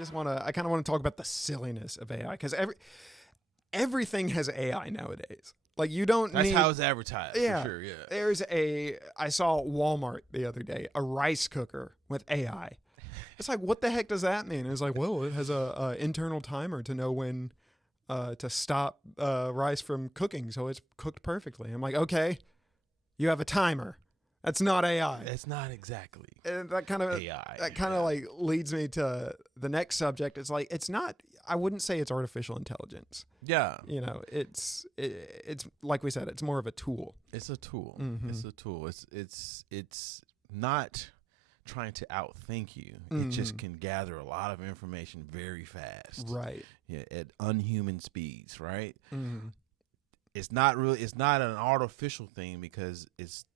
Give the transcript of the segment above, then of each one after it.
I kind of want to talk about the silliness of AI, because everything has AI nowadays. Like, you don't That's need, how it's advertised. yeah, For sure. Yeah. I saw at Walmart the other day, a rice cooker with AI. It's like, what the heck does that mean? It's like, well, it has a internal timer to know when to stop rice from cooking, so it's cooked perfectly. I'm like, okay, you have a timer. That's not AI. It's not exactly And that kind of AI. That kind of like leads me to the next subject. It's like, it's not. I wouldn't say it's artificial intelligence. Yeah. You know, it's like we said, it's more of a tool. It's a tool. Mm-hmm. It's a tool. It's not trying to outthink you. Mm-hmm. It just can gather a lot of information very fast. Right. Yeah, at unhuman speeds, right? Mm-hmm. It's not an artificial thing, because it's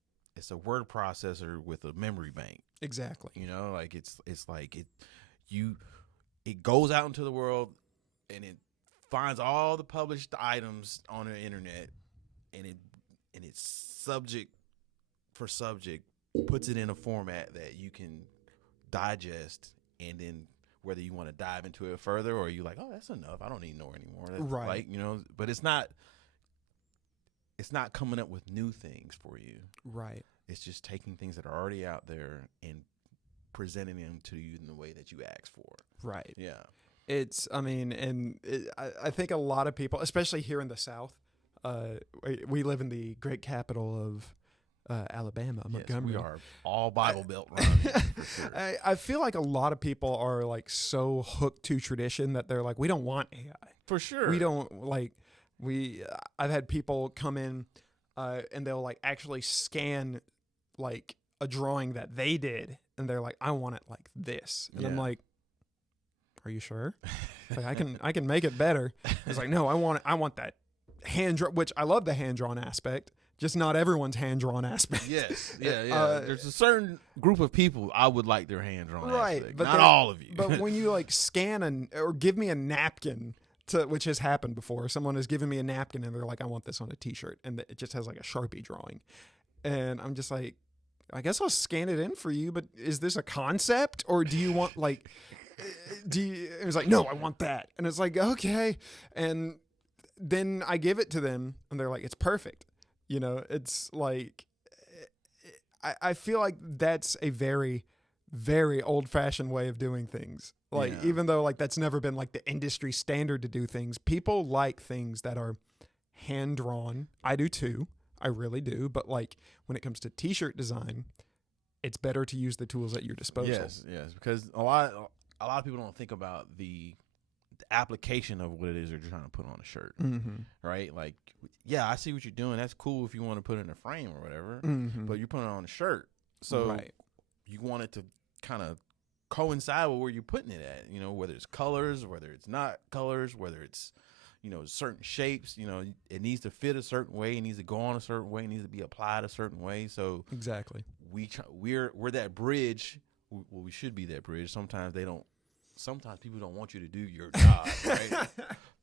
a word processor with a memory bank. Exactly. You know, like it's like it goes out into the world and it finds all the published items on the internet, and it's subject for subject, puts it in a format that you can digest, and then whether you want to dive into it further or you like, oh, that's enough, I don't need to know anymore. That's Right. Like, you know, but it's not coming up with new things for you. Right. It's just taking things that are already out there and presenting them to you in the way that you asked for. Right. Yeah. I think a lot of people, especially here in the South, we live in the great capital of Alabama, Montgomery. Yes, we are all Bible Belt run. For sure. I feel like a lot of people are like so hooked to tradition that they're like, we don't want AI. For sure. We don't like I've had people come in and they'll like actually scan like a drawing that they did, and they're like, I want it like this. And I'm like, are you sure? Like, I can make it better. It's like, no, I want that hand drawn, which I love the hand drawn aspect, just not everyone's hand drawn aspect. Yes. Yeah. There's a certain group of people I would like their hand drawn. Right. Aspect. But not all of you. But when you like scan or give me a napkin, which has happened before. Someone has given me a napkin and they're like, I want this on a t-shirt. And it just has like a Sharpie drawing. And I'm just like, I guess I'll scan it in for you, but is this a concept, or do you want like, it was like, no, I want that. And it's like, okay. And then I give it to them and they're like, it's perfect. You know, it's like, I feel like that's a very, very old fashioned way of doing things. Like, even though like that's never been like the industry standard to do things, people like things that are hand drawn. I do too. I really do. But like when it comes to t-shirt design, it's better to use the tools at your disposal. Yes, because a lot of people don't think about the application of what it is they're trying to put on a shirt, right? Like, yeah, I see what you're doing. That's cool if you want to put it in a frame or whatever, but you're putting it on a shirt, so you want it to kind of coincide with where you're putting it at. You know, whether it's colors, whether it's not colors, whether it's, you know, certain shapes. You know, it needs to fit a certain way. It needs to go on a certain way. It needs to be applied a certain way. So exactly, we're that bridge. Well, we should be that bridge. Sometimes people don't want you to do your job, right?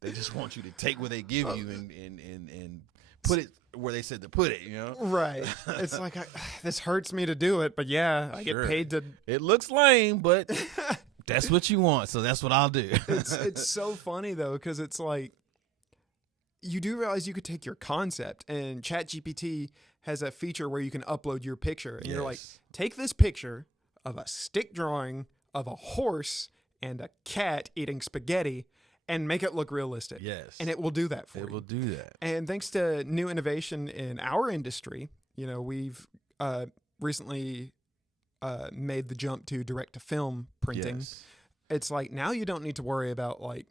They just want you to take what they give you and put it where they said to put it, you know? Right. It's like, this hurts me to do it, but yeah, I get paid to. It looks lame, but that's what you want, so that's what I'll do. It's so funny, though, because it's like, you do realize you could take your concept, and ChatGPT has a feature where you can upload your picture, and you're like, take this picture of a stick drawing of a horse and a cat eating spaghetti and make it look realistic. Yes. And it will do that for you. It will do that. And thanks to new innovation in our industry, you know, we've recently made the jump to direct-to-film printing. Yes. It's like, now you don't need to worry about like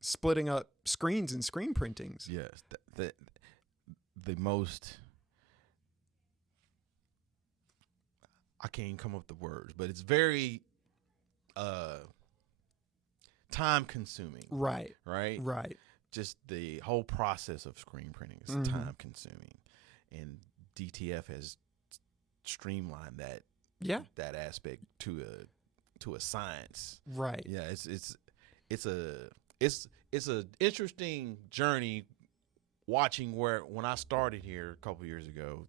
splitting up screens and screen printings. Yes. The most, I can't even come up with the words, but it's very time consuming. Right. Just the whole process of screen printing is time consuming, and DTF has streamlined that aspect to a science. Right. Yeah, it's a interesting journey watching when I started here a couple years ago,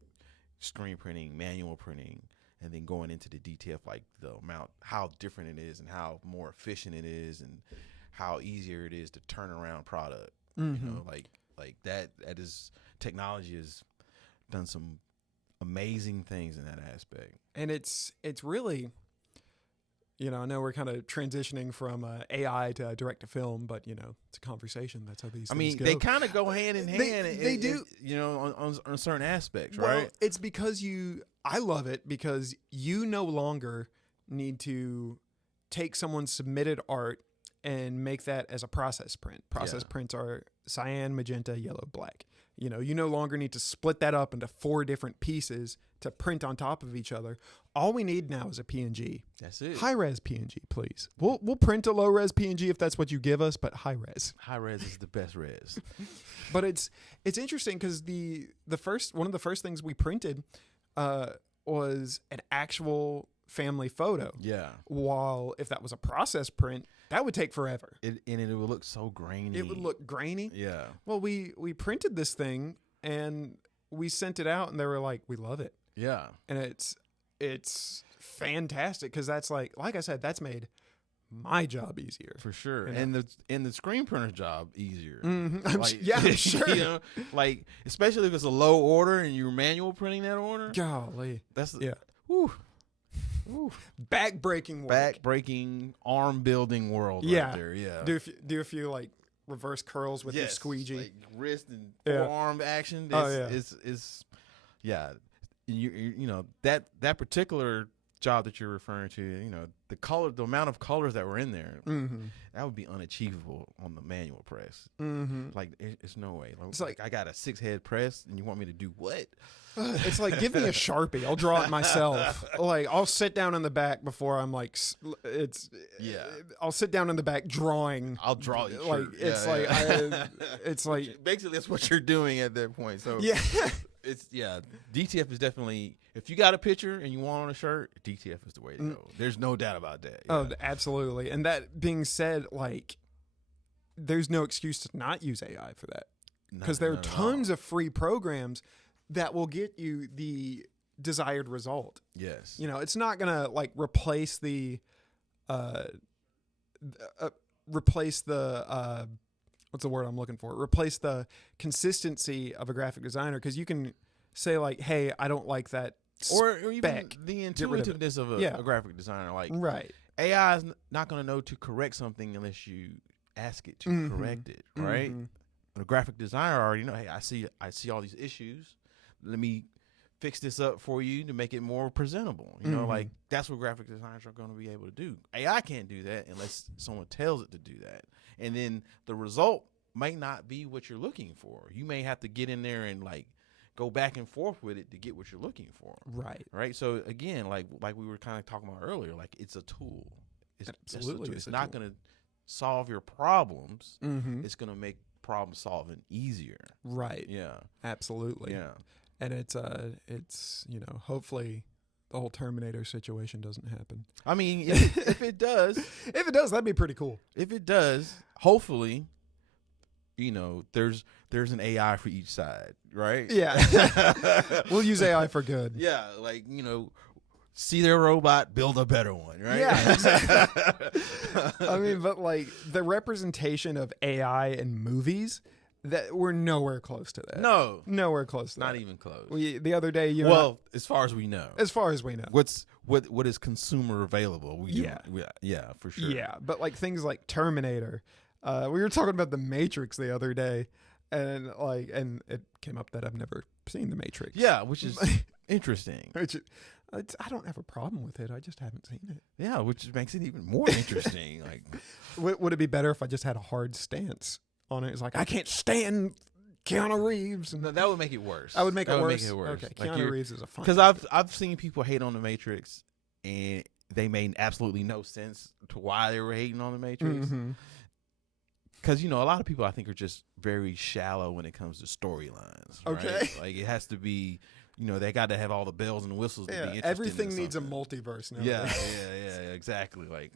screen printing, manual printing, and then going into the detail of like the amount, how different it is, and how more efficient it is, and how easier it is to turn around product. Mm-hmm. You know, like that is, technology has done some amazing things in that aspect. And it's really, you know, I know we're kind of transitioning from AI to direct to film, but you know, it's a conversation. That's how these things go. They kind of go hand in hand. They do, you know, on certain aspects, well, right? It's because I love it because you no longer need to take someone's submitted art and make that as a process print. Process prints are cyan, magenta, yellow, black. You know, you no longer need to split that up into 4 different pieces to print on top of each other. All we need now is a PNG. That's it. High res PNG, please. We'll print a low res PNG if that's what you give us, but high res. High res is the best res. But it's interesting because one of the first things we printed was an actual family photo. Yeah. While if that was a process print, that would take forever. It would look so grainy. It would look grainy. Yeah. Well, we printed this thing and we sent it out and they were like, we love it. Yeah. And it's fantastic because that's like I said, that's made my job easier. For sure. You know? And the screen printer's job easier. Mm-hmm. I'm sure. You know, like, especially if it's a low order and you're manual printing that order. Golly. That's yeah. Whew. Back-breaking work. Back-breaking, arm-building world right there. Yeah. Do a few like reverse curls with your squeegee. Like wrist and forearm action. It's you know, that particular job that you're referring to, you know, the amount of colors that were in there, that would be unachievable on the manual press. Like it's no way. It's like I got a 6-head press and you want me to do what? It's like, give me a Sharpie. I'll draw it myself. Like, I'll sit down in the back before I'm like, I'll sit down in the back drawing. I'll draw you. Like, it's like basically that's what you're doing at that point. So yeah, DTF is definitely, if you got a picture and you want on a shirt, DTF is the way to go. There's no doubt about that. Yeah. Oh, absolutely. And that being said, like, there's no excuse to not use AI for that because there are tons of free programs that will get you the desired result. Yes. You know, it's not going to like replace the what's the word I'm looking for? Replace the consistency of a graphic designer, because you can say like, hey, I don't like that or even spec. The intuitiveness of a graphic designer. Like, right. AI is not going to know to correct something unless you ask it to correct it, right? A graphic designer already know, hey, I see all these issues. Let me fix this up for you to make it more presentable. You know, like, that's what graphic designers are going to be able to do. AI can't do that unless someone tells it to do that. And then the result might not be what you're looking for. You may have to get in there and like go back and forth with it to get what you're looking for. Right. Right. So again, like we were kind of talking about earlier, like, it's a tool. It's absolutely. It's not going to solve your problems. It's going to make problem solving easier. Right. Yeah. Absolutely. Yeah. And it's you know, hopefully the whole Terminator situation doesn't happen. I mean, if it does, that'd be pretty cool. If it does, hopefully, you know, there's an AI for each side, right? Yeah. We'll use AI for good. Yeah, like, you know, see their robot, build a better one, right? Yeah, exactly. I mean, but like the representation of AI in movies, that we're nowhere close to that. No, nowhere close to not that. even close. The other day, you know, well, as far as we know, what is consumer available? Yeah, for sure. Yeah, but like things like Terminator, we were talking about The Matrix the other day, and it came up that I've never seen The Matrix. Yeah, which is interesting. I don't have a problem with it. I just haven't seen it. Yeah, which makes it even more interesting. Like, would it be better if I just had a hard stance on it? It's like, I can't stand Keanu Reeves. No, that would make it worse. That would make it worse. Okay, like, Keanu Reeves is a fun. Because I've seen people hate on The Matrix, and they made absolutely no sense to why they were hating on The Matrix. Because, you know, a lot of people, I think, are just very shallow when it comes to storylines. Okay. Right? Like, it has to be, you know, they got to have all the bells and whistles to be interested everything in needs a something. multiverse now. Yeah, exactly. Like,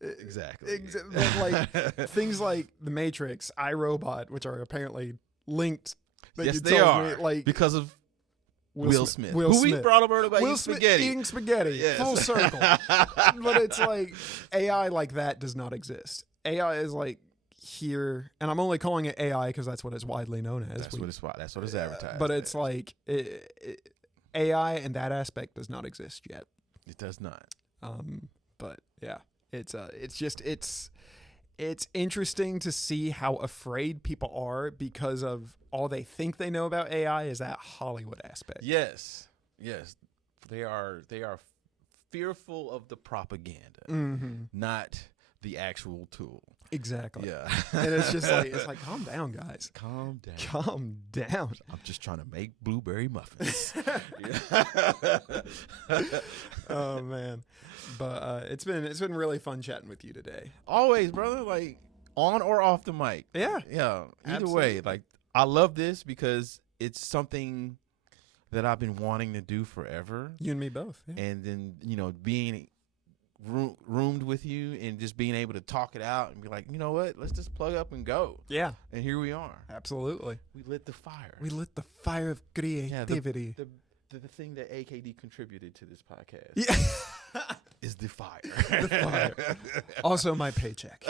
exactly. Like things like The Matrix, iRobot, which are apparently linked. Yes, they are. Like, because of Will Smith. Will Who Smith. we brought up earlier about Will eating Smith spaghetti. eating spaghetti. Yes. Full circle. But it's like AI like that does not exist. AI is like here, and I'm only calling it AI because that's what it's widely known as. That's what it's advertised. But it's like AI and that aspect does not exist yet. It does not. But yeah, it's interesting to see how afraid people are because of all they think they know about AI is that Hollywood aspect. Yes. They are fearful of the propaganda, not the actual tool. Exactly. Yeah. And it's like calm down, guys. Calm down. Calm down. I'm just trying to make blueberry muffins. Oh man. But it's been really fun chatting with you today. Always, brother, like on or off the mic. Yeah. Either Absolutely. way, like I love this because it's something that I've been wanting to do forever. You and me both. Yeah. And then, being roomed with you and just being able to talk it out and be like, you know what, let's just plug up and go. Yeah. And here we are. Absolutely. We lit the fire. We lit the fire of creativity. The thing that AKD contributed to this podcast is the fire. The fire. Also my paycheck.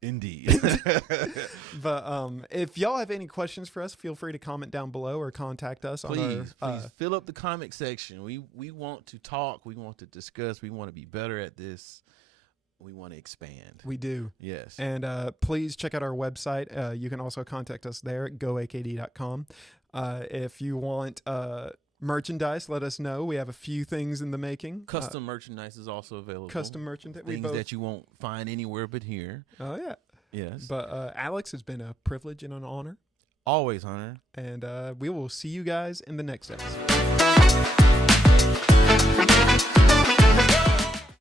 Indeed. But if y'all have any questions for us, feel free to comment down below or contact us Please on our fill up the comment section. We want to talk. We want to discuss. We want to be better at this. We want to expand. We do. Yes. And please check out our website. You can also contact us there at goakd.com. If you want merchandise, let us know. We have a few things in the making. Custom merchandise is also available. Custom merchandise. Things that you won't find anywhere but here. Oh, yeah. Yes. But Alex, has been a privilege and an honor. Always, Hunter. And we will see you guys in the next episode.